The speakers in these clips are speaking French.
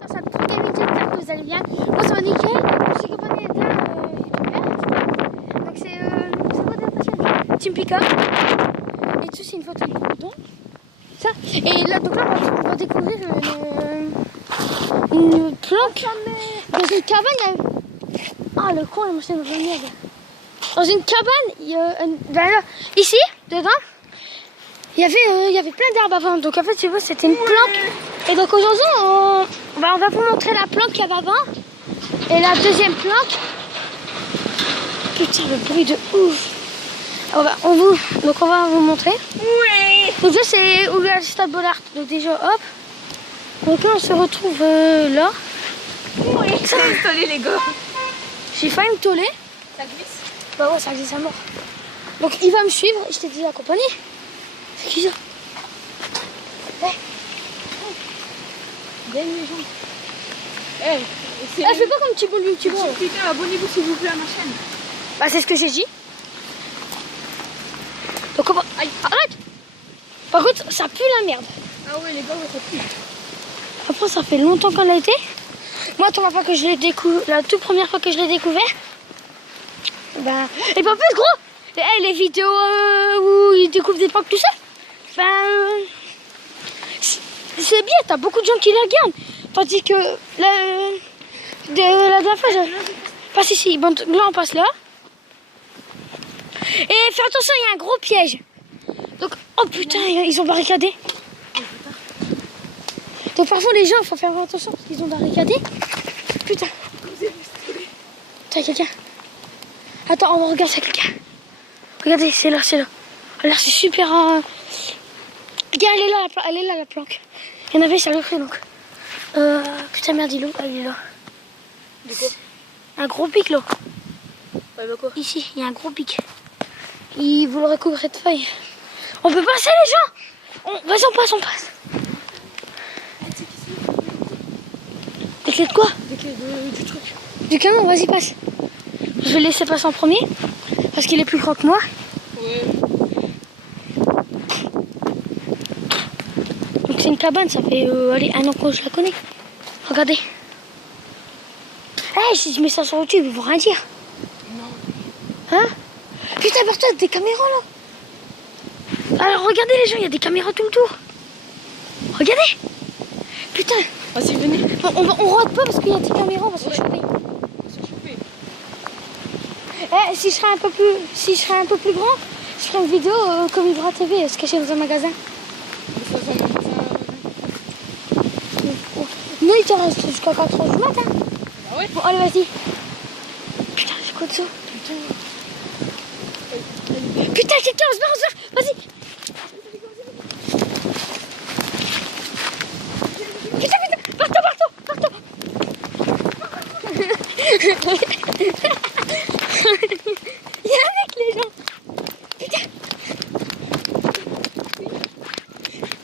Ça fait 3 gamins, j'espère que vous allez bien. Moi, ça va nickel. Je suis accompagné d'un youtubeur. Donc, c'est quoi ta chaîne? Team Pika. Et dessus, c'est une photo du bouton. Ça. Et là, donc là, on va découvrir une planque. Dans une cabane, il y a... Ah, le con, il a mangé dans la merde. Dans une cabane, il y a ici, dedans, il y avait plein d'herbes avant. Donc, en fait, tu vois, c'était une planque. Et donc, aujourd'hui, on va vous montrer la planque qu'il y avait avant. Et la deuxième planque. Putain, le bruit de ouf. Donc, on va vous montrer. Oui. Donc, là, c'est où il y a le stade Bollard. Donc, déjà, hop. Donc, là, on se retrouve là. Oui, j'ai installé les gars. J'ai failli me toller. Ça glisse. Bah ouais, ça glisse à mort. Donc il va me suivre, je t'ai déjà accompagné. C'est qui ça? Gagne les gens. Elle fait pas comme petit bon youtubeur. Putain, abonnez-vous s'il vous plaît à ma chaîne. Bah c'est ce que j'ai dit. Donc on va... Aïe, arrête. Par contre, ça pue la merde. Ah ouais les gars, ça pue. Après, ça fait longtemps qu'on a été. Moi, tu vois pas que je l'ai découvert, la toute première fois que je l'ai découvert. Ben... Et pas plus gros. Les vidéos où ils découvrent des plantes tout ça. Ben... C'est bien, t'as beaucoup de gens qui les regardent. Tandis que la dernière fois, passe ici. Bon, là, on passe là. Et fais attention, il y a un gros piège. Donc, oh putain, ils ont barricadé. Donc parfois les gens, il faut faire attention parce qu'ils ont barricadé. Putain. T'as quelqu'un. Attends, on regarde ça quelqu'un. Regardez, c'est là, c'est là. Alors c'est super... Regarde, elle est là la planque. Il y en avait, ça le fait donc. Putain merde, il est là. De quoi? Un gros pic là. Ouais, bah quoi? Ici, il y a un gros pic. Vous le recouvrez de feuilles. On peut passer les gens. Vas-y, on passe. Des clés de quoi? Des clés du truc. Du camion, vas-y passe. Je vais le laisser passer en premier. Parce qu'il est plus grand que moi. Ouais. Donc c'est une cabane, ça fait allez, 1 an que je la connais. Regardez. Hey, si je mets ça sur YouTube, ils vont rien dire. Non. Hein? Putain, par toi, des caméras là. Alors regardez les gens, il y a des caméras tout le tour. Regardez. Putain. Vas-y, venez. Bon, on rentre pas parce qu'il y a des caméras, on va se faire choper. Eh, si je serais un peu plus grand, je ferais une vidéo comme Ibra TV, se cacher dans un magasin. Nous, il te reste jusqu'à 4h du matin. Ah ouais? Bon, allez, vas-y. Putain, c'est quoi de ça? Putain, quelqu'un, on se barre, vas-y. Putain, partout. Il y a un mec, les gens. Putain.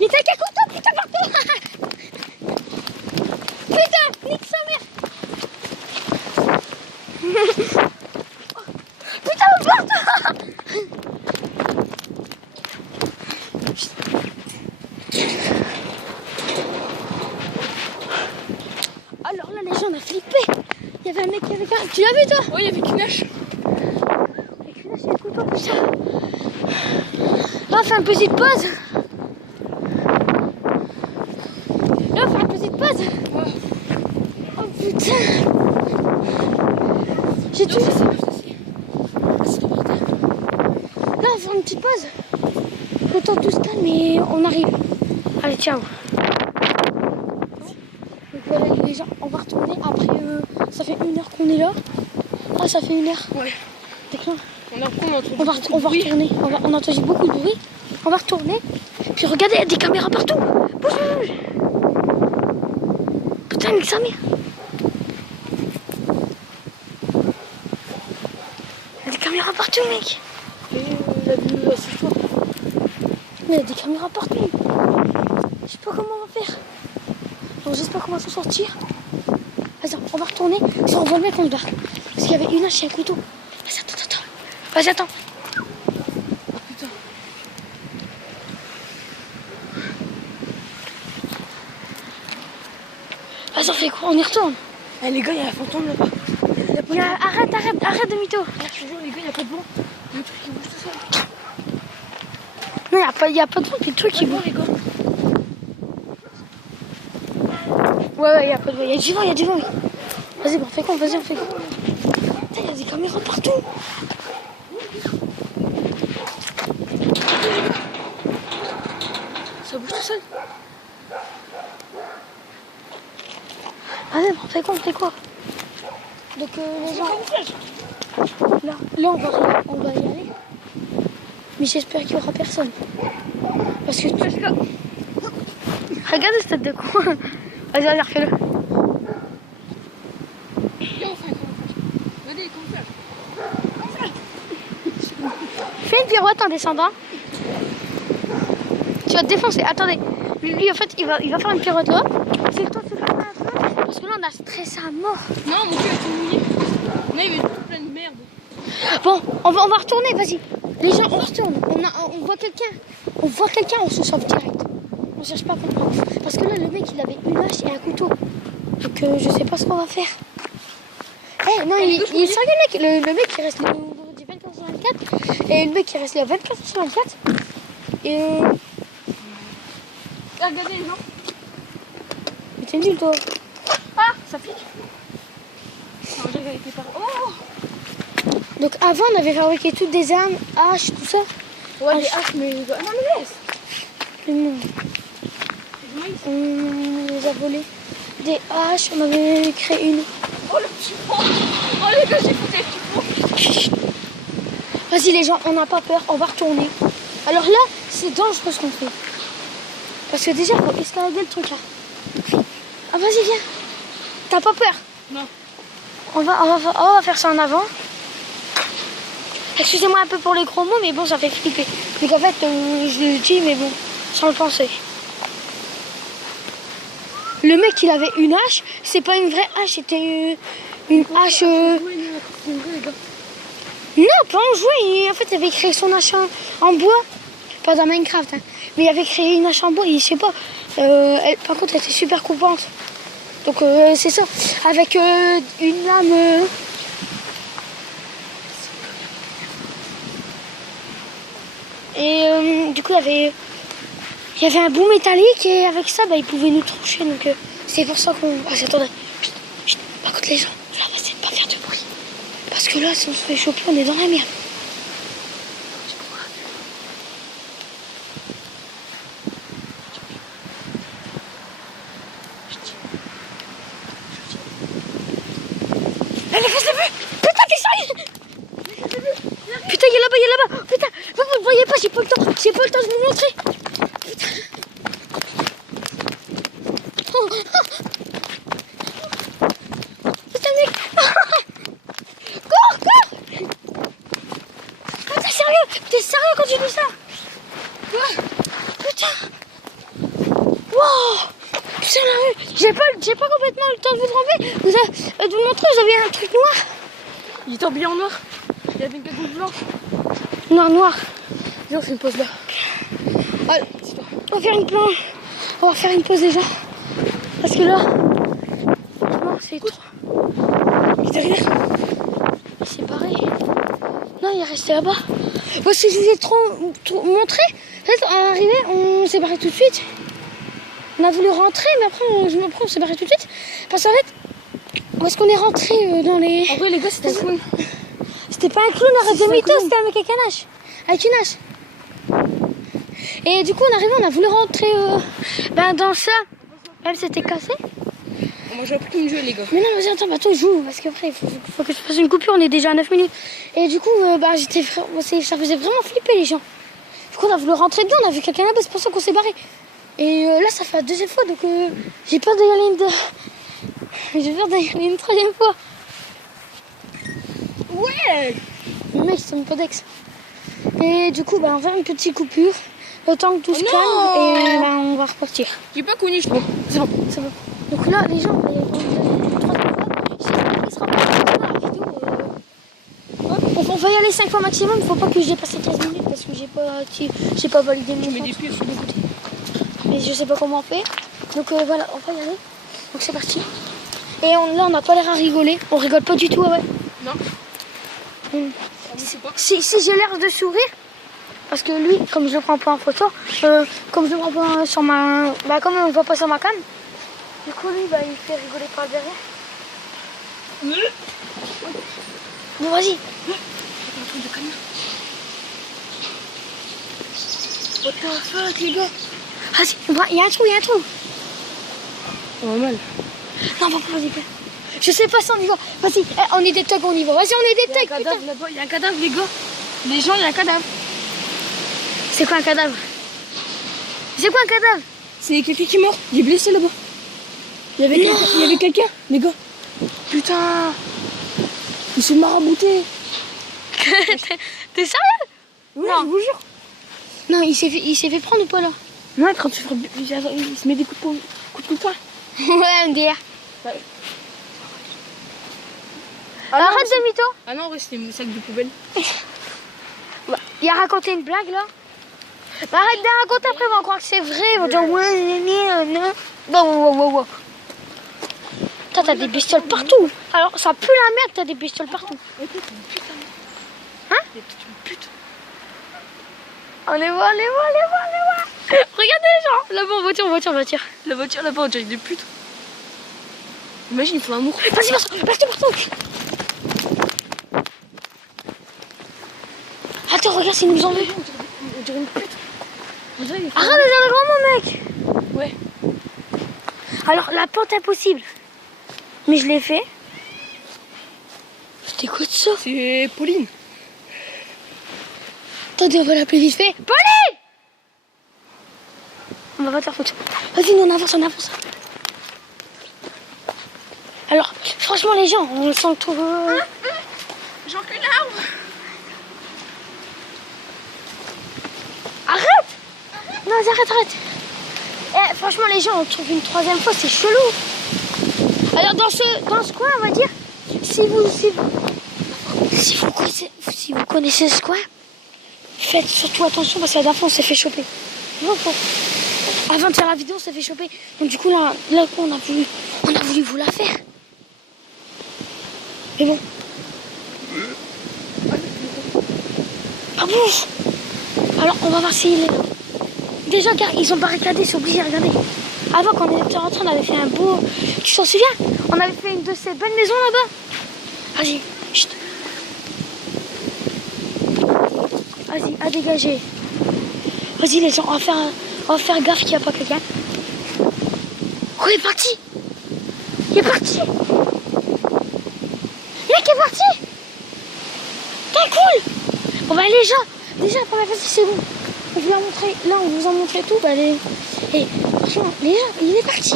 Il t'a qu'à couteau, putain, partout. Putain, nique sa mère. Putain, partout. Alors là, les gens, on a flippé. Il y avait un mec qui avait... Tu l'as vu, toi? Oui, il y avait qu'une hache. Avec une hache et un couteau, putain. Là, on fait une petite pause. Ouais. Oh putain. J'ai tout. Là, on fait une petite pause. Le temps tout se calme et on arrive. Allez, ciao. Donc voilà les gens, on va retourner après, ça fait 1 heure qu'on est là. Ah, ça fait 1 heure. Ouais. D'accord. On va retourner, on a entendu beaucoup de bruit. On va retourner. Puis regardez, il y a des caméras partout. Bouge. Putain, nique sa mère. Il y a des caméras partout, mec. Et la vue, c'est toi. Mais il y a des caméras partout. Je sais pas comment on va faire. Donc j'espère qu'on va s'en sortir. Vas-y, on va retourner. Si on voit le mec, on se barre. Parce qu'il y avait une hache et un couteau. Vas-y, attends. Vas-y, attends. Putain. Vas-y, on fait quoi? On y retourne. Eh les gars, il y a un fantôme là-bas. Arrête demi-tour. Là, je te jure, les gars, il n'y a pas de vent. Il y a un truc qui bouge tout seul. Non, y a pas de vent, puis le truc qui bouge. Les gars. Ouais, y a pas de vent. Y a du vent, y a du vent. Vas-y, bon, on fait quoi? Vas-y, on fait quoi? Putain, y a des caméras partout. Ça bouge tout seul. Vas-y, bon, on fait quoi? On fait quoi? Donc, les gens. Là, on va y aller. Mais j'espère qu'il y aura personne. Parce que tu. Regarde cette tête de con. Vas-y, refais-le. Fais une pirouette en descendant. Tu vas te défoncer. Attendez. Lui, en fait, il va faire une pirouette là. C'est le temps de se faire un peu. Parce que là, on a stressé à mort. Non, mon cul est tout mouillé. Non, il y avait tout plein de merde. Bon, on va retourner, vas-y. Les gens, on retourne. On voit quelqu'un. On voit quelqu'un, on se sauve direct. On cherche pas à comprendre. Parce que là, le mec, il avait une hache et un couteau. Donc, je sais pas ce qu'on va faire. Eh, non, il est sérieux, le mec qui reste le du 24 sur 24. Et le mec qui reste le 24 sur 24. Et Regardez les gens. Mais t'es nul, toi. Ah, ça pique. Non, j'ai été par. Oh. Donc, avant, on avait fabriqué toutes des armes, haches, tout ça. Ouais, les haches, mais. Non, mais laisse. Non. On les a volés. Des haches, on avait créé une. Oh, le petit fond. Oh, les gars, j'ai foutu le petit fond. Vas-y, les gens, on n'a pas peur, on va retourner. Alors là, c'est dangereux ce qu'on fait. Parce que déjà, il faut escalader le truc là. Ah, vas-y, viens. T'as pas peur? Non. On va faire ça en avant. Excusez-moi un peu pour les gros mots, mais bon, ça fait flipper. Donc en fait, je le dis, mais bon, sans le penser. Le mec, il avait une hache. C'est pas une vraie hache, c'était une hache... Non, pas en jouet. En fait, il avait créé son hache en bois. Pas dans Minecraft, hein. Mais il avait créé une hache en bois. Et je sais pas. Par contre, elle était super coupante. Donc, c'est ça. Avec une lame... Et du coup, il y avait un bout métallique. Et avec ça, bah, il pouvait nous trancher. Donc, c'est pour ça qu'on... Ah, attendez. Chut, chut. Par contre, les gens, là, on va essayer de pas faire de bruit. Parce que là, si on se fait choper, on est dans la merde. Allez, fais-le vu. Putain, t'es sérieux? Putain, il est là-bas. Putain, vous ne le voyez pas, j'ai pas le temps de vous montrer. Putain. Oh. Putain, mec. Cours. Oh, t'es sérieux quand tu dis ça? Ouais. Putain. Wow. Putain, la rue. J'ai pas complètement le temps de vous tromper. De vous montrer, vous avez un truc noir. Il était habillé en noir. Il avait une cagoule blanche. Non, noir. Viens, on fait une pause là. Allez, c'est toi. On va faire une pause déjà. Parce que là, franchement, c'est trop. Il est derrière. Il s'est barré. Non, il est resté là-bas. Parce que je vous ai trop montré. En fait, à l'arrivée, on s'est barré tout de suite. On a voulu rentrer, mais après, on s'est barré tout de suite. Parce qu'en fait, où est-ce qu'on est rentré dans les... En vrai, les gars, c'était un clown. C'était pas un clown, arrête de mytho, c'était un mec avec un hache. Avec une hache. Et du coup, on arrivait, on a voulu rentrer dans ça. Même c'était cassé. Moi, j'ai appris une jeu, les gars. Mais non, vas-y, attends, je joue. Parce qu'après, il faut que je fasse une coupure, on est déjà à 9 minutes. Et du coup, ça faisait vraiment flipper les gens. Du coup, on a voulu rentrer dedans, on a vu quelqu'un là-bas, c'est pour ça qu'on s'est barré. Et là, ça fait la deuxième fois, donc j'ai peur d'y aller J'ai peur d'y aller une troisième fois. Ouais. Le mec, c'est mon podex. Et du coup, on va faire une petite coupure. Autant que tout se calme. Et on va repartir. J'ai pas connu, je crois. C'est bon. C'est bon. Donc là, les gens, on va y aller 5 fois maximum. Il faut pas que je dépasse les 15 minutes parce que j'ai pas validé mon Je mets temps. des pieds. Mais je sais pas comment on fait. Donc voilà, on va y aller. Donc c'est parti. Et là, on n'a pas l'air à rigoler. On rigole pas du tout, ouais. Non. Si j'ai l'air de sourire, parce que lui, comme je le prends pas en photo, comme je le prends pas sur ma... Bah comme on le voit pas sur ma cam, du coup lui, bah, il fait rigoler par derrière. Bon, vas-y. What the fuck, les gars? Vas-y, il y a un trou, il y a un trou. Normal. Non, vas-y. Je sais pas si on y va. Vas-y, on est des thugs, on y va. Vas-y, on est des thugs, putain. Là-bas, il y a un cadavre, les gars. Les gens, il y a un cadavre. C'est quoi un cadavre? C'est quoi un cadavre? C'est quelqu'un qui est mort. Il est blessé là-bas. Il y avait quelqu'un, les gars. Putain. Il s'est marabouté. T'es sérieux? Ouais, Non. je vous jure. Non, il s'est fait prendre ou pas là? Non, il est en train de se faire... Il se met des coups de poing. Ouais, MDR. Ouais. Arrête de mytho. Ah non, ouais, c'était une sac de poubelle. Il a raconté une blague là. Bah, arrête de la raconter après, ils vont croire que c'est vrai. Ils vont dire ouais, non. Wow. Putain, t'as des bestioles partout. Alors, ça pue la merde, t'as des bestioles partout. Hein? T'es une pute. On les voit. Regardez les gens. Là-bas, en voiture. La voiture là-bas, on dirait des putes. Imagine, ils font l'amour. Vas-y, partout. Attends, regarde, s'ils nous en veulent. On dirait une pute. On dirait une Arrête de dire le grand mot, mec. Ouais. Alors, la porte impossible. Mais je l'ai fait. C'était quoi de ça? C'est Pauline. Attendez, on va l'appeler vite fait. Pauline! On va pas faire foutre. Vas-y, nous on avance. Alors, franchement, les gens, on sent le tour. J'encule l'arbre. Arrête! Non, arrête. Eh, franchement, les gens, on trouve une troisième fois, c'est chelou. Alors, dans ce coin, on va dire, si vous connaissez ce coin, faites surtout attention parce que la dernière fois, on s'est fait choper. Avant de faire la vidéo, on s'est fait choper. Donc, du coup, là on a voulu vous la faire. Mais bon. Ah bon. Alors, on va voir s'il est là. Déjà, regarde, ils ont barricadé, c'est obligé, regardez. Avant, quand on était rentré, on avait fait un beau... Tu t'en souviens? On avait fait une de ces belles maisons là-bas. Vas-y, chut. Vas-y, à dégager. Vas-y, les gens, on va faire gaffe qu'il n'y a pas quelqu'un. Oh, il est parti. Il est parti. Le mec est parti. T'es cool. Bon, bah, les gens, déjà, la première fois, c'est bon. On vous a montré, là on vous a montré tout, bah les... Et franchement, les gens, il est parti.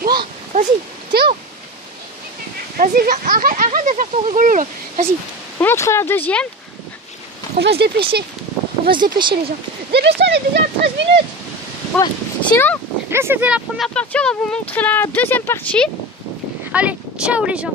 Wow, vas-y, Théo. Vas-y, viens, arrête de faire ton rigolo là. Vas-y, on montre la deuxième. On va se dépêcher. Les gens. Dépêche-toi, on est déjà à 13 minutes. Ouais. Sinon, là c'était la première partie, on va vous montrer la deuxième partie. Allez, ciao les gens.